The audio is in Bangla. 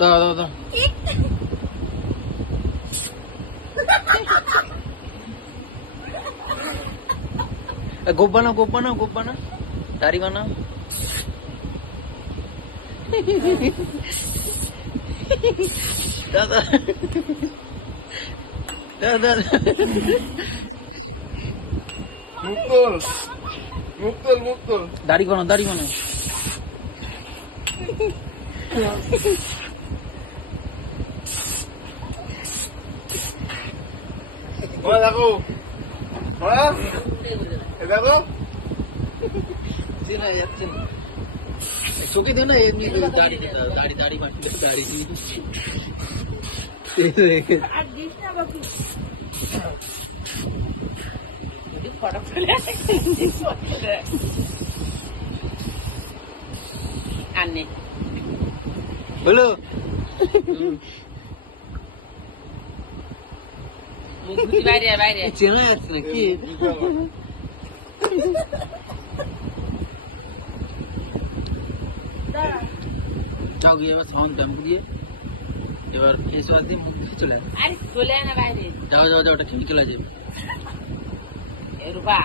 দাও দাও দাও গোপ বানাও গোপ বানাও গোপ বানাও দাড়ি বানাও দাদা দাদা মুক্তল মুক্তল মুক্তল দাড়ি বানাও দাড়ি বানাও দেখো দেখো চেনা যাচ্ছে না চোখে দেও না এমনি দাড়ি দাড়ি দাড়ি মারতে দাড়ি আর দিস না বাবু আনে বলো বাইরে বাইরে চেনা যাচ্ছে না কি যাও গিয়ে এবার সাউন্ড দাম দিয়ে এবার ফেস ওয়াশ দিয়ে মুখ ধুয়ে চলে আসো। আরে চলে আয় না বাইরে যাও যাও যাও ওটা কেমিক্যাল আছে রূপা